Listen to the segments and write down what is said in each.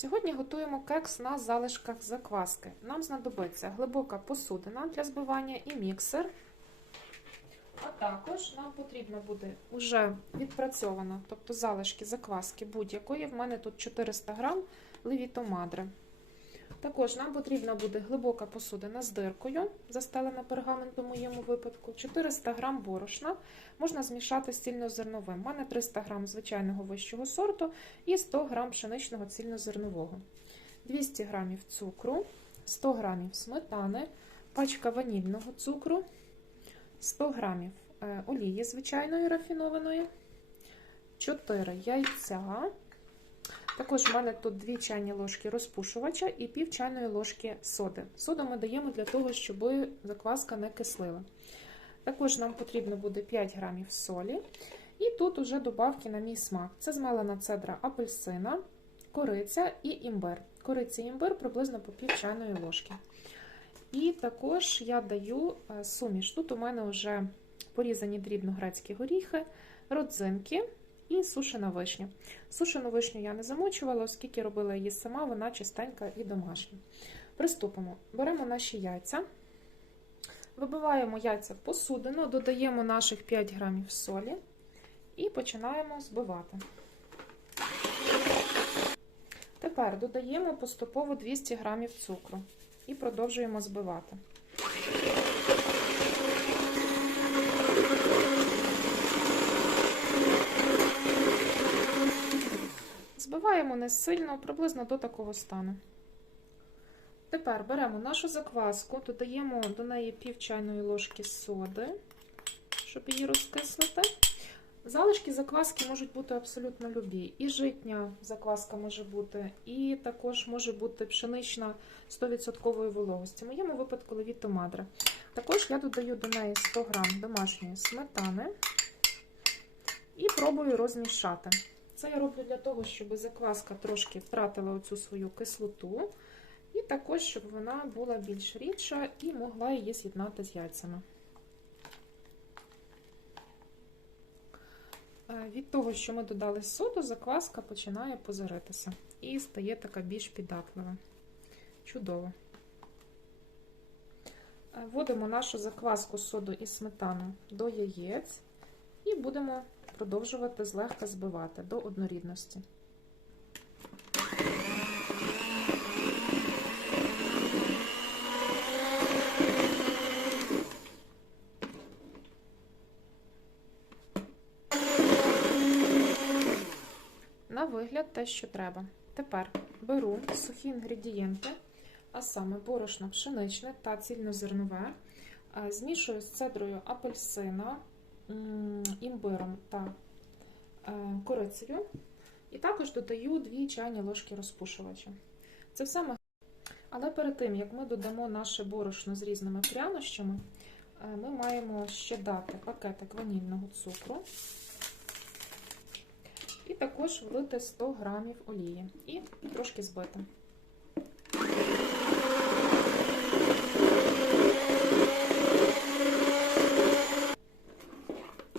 Сьогодні готуємо кекс на залишках закваски. Нам знадобиться глибока посудина для збивання і міксер. А також нам потрібно буде вже відпрацьована, тобто залишки закваски будь-якої. В мене тут 400 грам левітомадри. Також нам потрібна буде глибока посудина з диркою, застелена пергаментом у моєму випадку, 400 грам борошна. Можна змішати з цільнозерновим. У мене 300 грам звичайного вищого сорту і 100 грам пшеничного цільнозернового. 200 грамів цукру, 100 грамів сметани, пачка ванільного цукру, 100 грамів е, олії звичайної рафінованої, 4 яйця. Також в мене тут 2 чайні ложки розпушувача і пів чайної ложки соди. Соду ми даємо для того, щоб закваска не кислила. Також нам потрібно буде 5 грамів солі. І тут уже добавки на мій смак. Це змелена цедра апельсина, кориця і імбир. Кориця і імбир приблизно по пів чайної ложки. І також я даю суміш. Тут у мене вже порізані дрібно грецькі горіхи, родзинки і сушена вишня. Сушену вишню я не замочувала, оскільки робила її сама, вона чистенька і домашня. Приступимо. Беремо наші яйця, вибиваємо яйця в посудину, додаємо наших 5 грамів солі і починаємо збивати. Тепер додаємо поступово 200 грамів цукру і продовжуємо збивати. Збиваємо не сильно, приблизно до такого стану. Тепер беремо нашу закваску, додаємо до неї пів чайної ложки соди, щоб її розкислити. Залишки закваски можуть бути абсолютно любі. І житня закваска може бути, і також може бути пшенична 100% вологості. В моєму випадку левіто мадра. Також я додаю до неї 100 г домашньої сметани і пробую розмішати. Це я роблю для того, щоб закваска трошки втратила оцю свою кислоту, і також, щоб вона була більш рідша і могла її з'єднати з яйцями. Від того, що ми додали соду, закваска починає позаритися і стає така більш піддатлива. Чудово. Вводимо нашу закваску соду і сметану до яєць і будемо продовжувати злегка збивати до однорідності. На вигляд те, що треба. Тепер беру сухі інгредієнти, а саме борошно пшеничне та цільнозернове, змішую з цедрою апельсина, імбиром та корицею, і також додаю 2 чайні ложки розпушувача. Це все ми. Але перед тим, як ми додамо наше борошно з різними прянощами, ми маємо ще дати пакетик ванільного цукру. І також влити 100 грамів олії і трошки збити.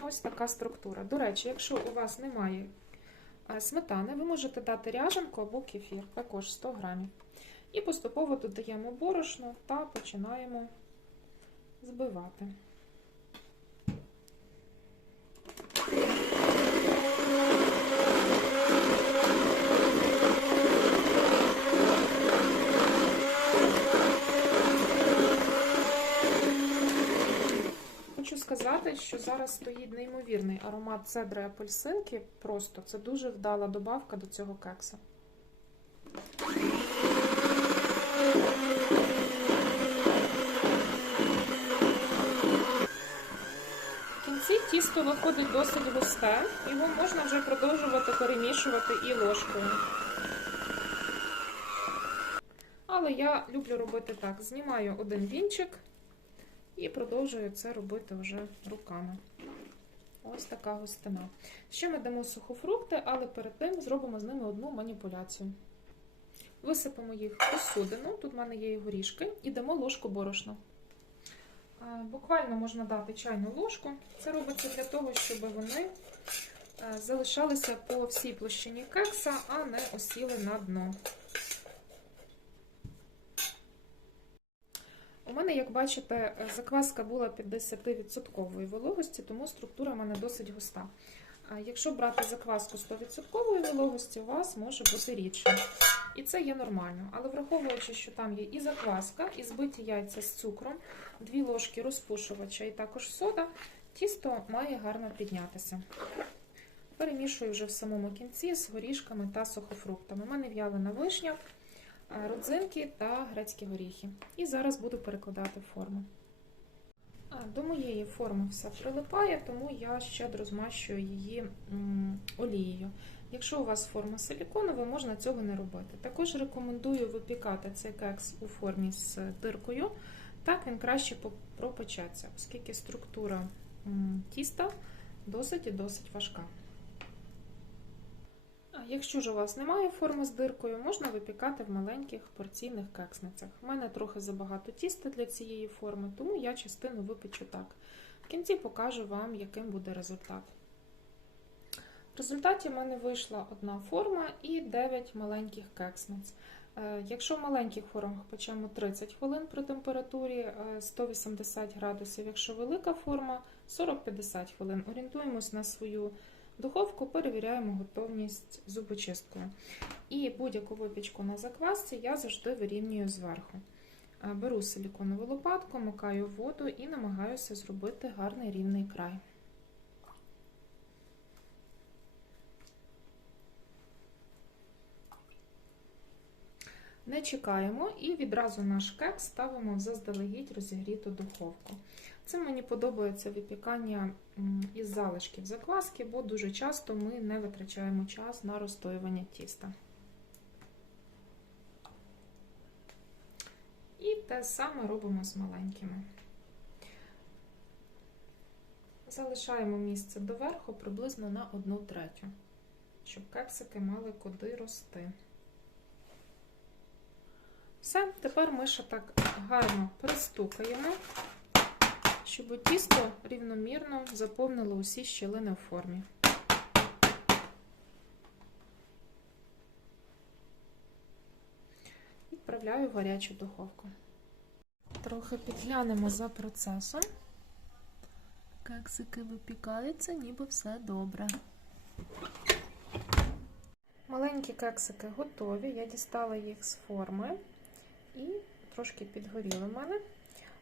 Ось така структура. До речі, якщо у вас немає сметани, ви можете дати ряженку або кефір, також 100 грамів. І поступово додаємо борошно та починаємо збивати. Сказати, що зараз стоїть неймовірний аромат цедри апельсинки. Просто це дуже вдала добавка до цього кекса. В кінці тісто виходить досить густе, його можна вже продовжувати перемішувати і ложкою. Але я люблю робити так: знімаю один вінчик. І продовжую це робити вже руками. Ось така густина. Ще ми дамо сухофрукти, але перед тим зробимо з ними одну маніпуляцію. Висипемо їх в посудину, тут в мене є і горішки, і дамо ложку борошна. Буквально можна дати чайну ложку. Це робиться для того, щоб вони залишалися по всій площині кекса, а не осіли на дно. У мене, як бачите, закваска була 50% вологості, тому структура в мене досить густа. Якщо брати закваску 100% вологості, у вас може бути рідше. І це є нормально. Але враховуючи, що там є і закваска, і збиті яйця з цукром, 2 ложки розпушувача і також сода, тісто має гарно піднятися. Перемішую вже в самому кінці з горішками та сухофруктами. У мене в'ялена вишня, е, родзинки та грецькі горіхи. І зараз буду перекладати форму. До моєї форми все прилипає, тому я щедро змащую її олією. Якщо у вас форма силіконова, можна цього не робити. Також рекомендую випікати цей кекс у формі з диркою. Так він краще пропечеться, оскільки структура тіста досить і досить важка. Якщо ж у вас немає форми з диркою, можна випікати в маленьких порційних кексницях. У мене трохи забагато тіста для цієї форми, тому я частину випечу так. В кінці покажу вам, яким буде результат. В результаті в мене вийшла одна форма і 9 маленьких кексниць. Е, Якщо в маленьких формах печемо 30 хвилин при температурі е, 180 градусів, якщо велика форма 40-50 хвилин. Орієнтуємось на свою духовку, перевіряємо готовність зубочисткою. І будь-яку випічку на заквасці я завжди вирівнюю зверху. Е, Беру силіконову лопатку, макаю воду і намагаюся зробити гарний рівний край. Не чекаємо і відразу наш кекс ставимо в заздалегідь розігріту духовку. Це мені подобається випікання із залишків закваски, бо дуже часто ми не витрачаємо час на розстоювання тіста. І те саме робимо з маленькими. Залишаємо місце доверху приблизно на 1 третю, щоб кексики мали куди рости. Все, тепер ми ще так гарно пристукаємо, щоб тісто рівномірно заповнило усі щілини в формі. Відправляю в гарячу духовку. Трохи підглянемо за процесом. Кексики випікаються, ніби все добре. Маленькі кексики готові. Я дістала їх з форми і трошки підгоріли в мене.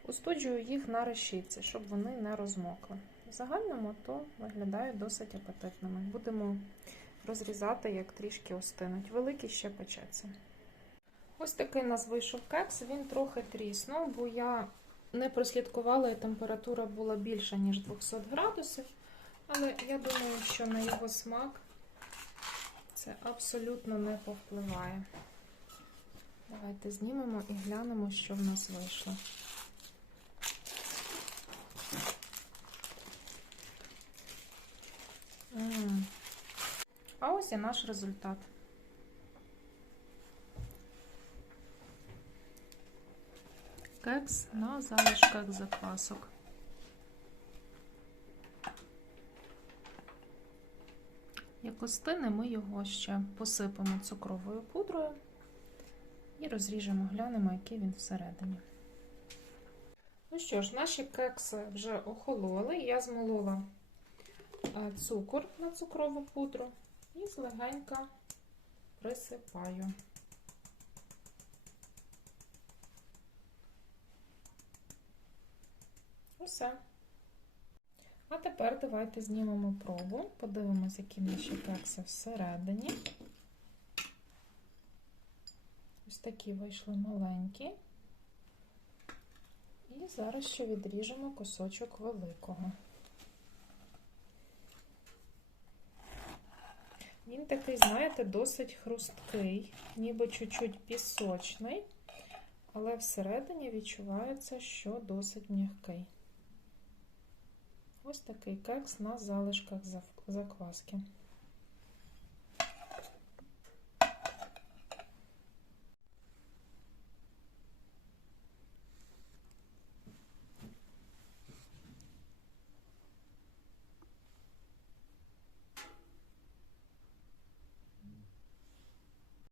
Устуджую їх на решітці, щоб вони не розмокли. В загальному то виглядають досить апетитними. Будемо розрізати, як трішки остинуть. Великі ще печеться. Ось такий у нас вийшов кекс. Він трохи тріснув, бо я не прослідкувала, і температура була більша, ніж 200 градусів. Але я думаю, що на його смак це абсолютно не повпливає. Давайте знімемо і глянемо, що в нас вийшло. А ось і наш результат. Кекс на залишках заквасок. Як остине, ми його ще посипемо цукровою пудрою і розріжемо, глянемо, який він всередині. Ну що ж, наші кекси вже охололи. Я змолола цукор на цукрову пудру і злегенька присипаю. Усе. А тепер давайте знімемо пробу, подивимося, які наші кекси всередині. Ось такі вийшли маленькі. І зараз ще відріжемо кусочок великого. Він такий, знаєте, досить хрусткий, ніби чуть-чуть пісочний, але всередині відчувається, що досить м'який. Ось такий кекс на залишках закваски.